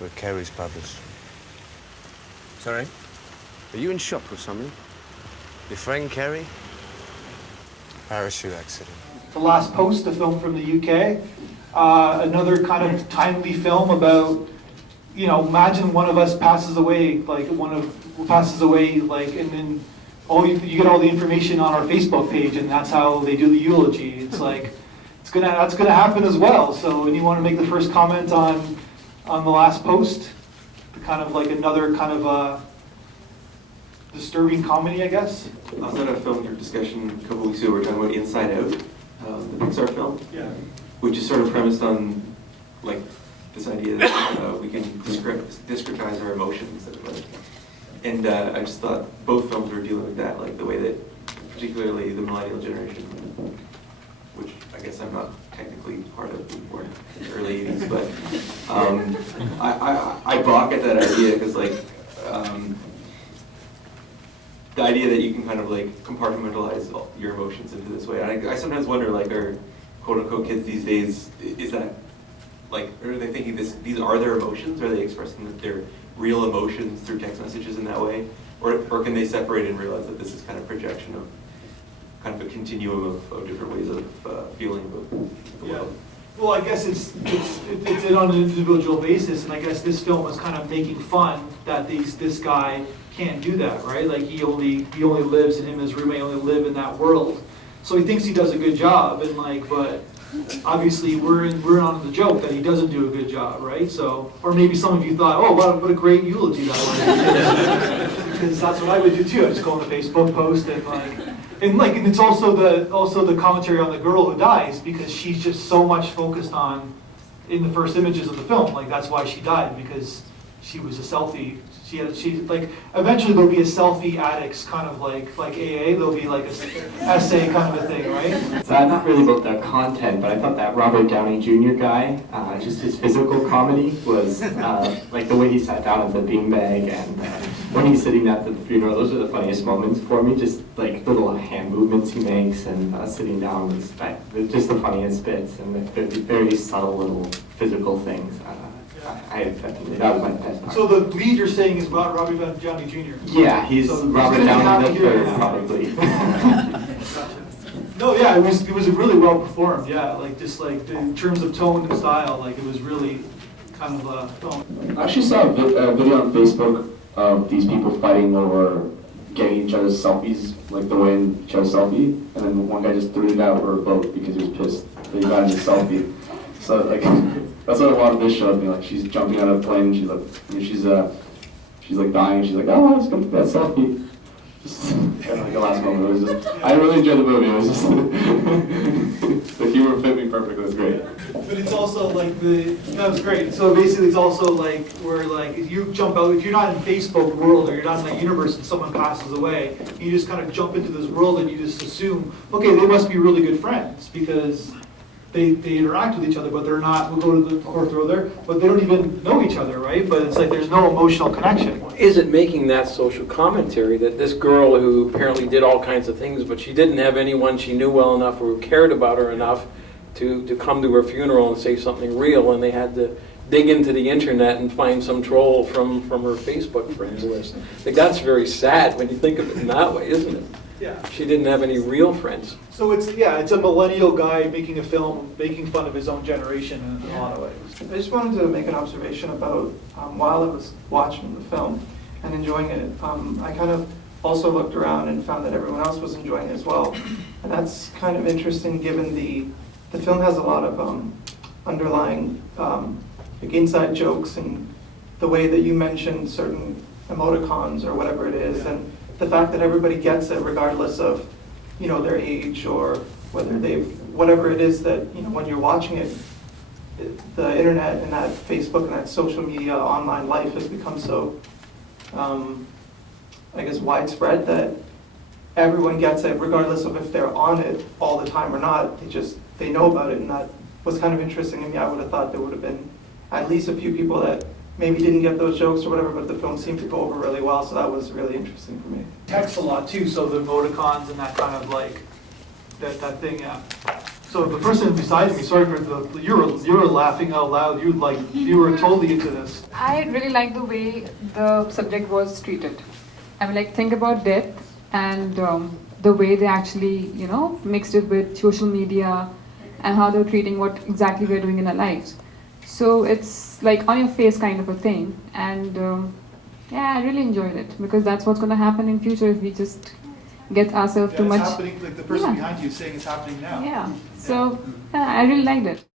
We're Carrie's brothers. Sorry? Are you in shock or something? Your friend Carrie? Parachute accident. The Last Post, a film from the UK. Another kind of timely film about, you know, imagine one of us passes away, and then you get all the information on our Facebook page, and that's how they do the eulogy. It's like, that's gonna happen as well. So, and you want to make the first comment on The Last Post? Kind of like another kind of disturbing comedy, I guess. I was at a film group discussion a couple weeks ago. We were talking about Inside Out, the Pixar film. Yeah. Which is sort of premised on like this idea that we can descriptize our emotions. And I just thought both films were dealing with that, like the way that particularly the millennial generation, which I guess I'm not technically part of, we were in the early 80s, but I balk at that idea because like the idea that you can kind of like compartmentalize your emotions into this way. And I sometimes wonder, like, are quote unquote kids these days, is that like, are they thinking these are their emotions? Are they expressing their real emotions through text messages in that way? Or can they separate and realize that this is kind of projection of kind of a continuum of different ways of feeling about the world? Well, I guess it's on an individual basis, and I guess this film was kind of making fun that this guy can't do that, right? Like he only lives, and him and his roommate only live in that world. So he thinks he does a good job, and like, but obviously we're on the joke that he doesn't do a good job, right? So, or maybe some of you thought, oh, what a great eulogy that was, because that's what I would do too. I just go on the Facebook post and it's also the commentary on the girl who dies, because she's just so much focused on in the first images of the film. Like that's why she died, because she was a selfie. She like eventually there'll be a selfie addicts kind of like AA. There'll be like a essay kind of a thing, right? So not really about the content, but I thought that Robert Downey Jr. guy, just his physical comedy was like the way he sat down at the beanbag and when he's sitting at the funeral. Those are the funniest moments for me. Just like little hand movements he makes and sitting down was just the funniest bits, and the very subtle little physical things. That was my best part. So the lead you're saying is about Robert Downey Jr. Yeah, he's so Robert Downey the third, probably. No, yeah, it was really well performed. Yeah, like just like in terms of tone and style, like it was really kind of a film. I actually saw a video on Facebook of these people fighting over getting each other's selfies, like the way in each other's selfie, and then one guy just threw it out for a boat because he was pissed that he got in his selfie. So like. That's what a lot of this showed me. Like she's jumping out of a plane, and she's like dying. She's like, oh, let's come to that selfie. Just like the last moment. It was just. I really enjoyed the movie. It was just the humor fit me perfectly. It was great. But it's also like that was great. So basically, it's also like where like if you jump out, if you're not in Facebook world or you're not in that universe and someone passes away, you just kind of jump into this world and you just assume, okay, they must be really good friends because. They interact with each other, but they're not, we'll go to the fourth row there, but they don't even know each other, right? But it's like there's no emotional connection. Is it making that social commentary that this girl who apparently did all kinds of things, but she didn't have anyone she knew well enough or who cared about her enough to come to her funeral and say something real, and they had to dig into the internet and find some troll from her Facebook friends list. Like that's very sad when you think of it in that way, isn't it? Yeah. She didn't have any real friends. So it's a millennial guy making a film, making fun of his own generation in a lot of ways. I just wanted to make an observation about while I was watching the film and enjoying it, I kind of also looked around and found that everyone else was enjoying it as well. And that's kind of interesting given the film has a lot of underlying like inside jokes and the way that you mentioned certain emoticons or whatever it is, and the fact that everybody gets it regardless of, you know, their age or whether whatever it is that, you know, when you're watching it, the internet and that Facebook and that social media online life has become so, I guess, widespread that everyone gets it regardless of if they're on it all the time or not. They know about it, and that was kind of interesting. I mean, I would have thought there would have been at least a few people that maybe didn't get those jokes or whatever, but the film seemed to go over really well, so that was really interesting for me. Text a lot too, so the emoticons and that kind of like, that thing, yeah. So the person beside me, sorry for you were laughing out loud. You were totally into this. I really like the way the subject was treated. I mean, like, think about death and the way they actually, mixed it with social media and how they're treating what exactly we're doing in our lives. So it's like on your face kind of a thing. And yeah, I really enjoyed it because that's what's going to happen in future if we just get ourselves too much. It's happening, like the person Yeah. behind you is saying it's happening now. Yeah. So I really liked it.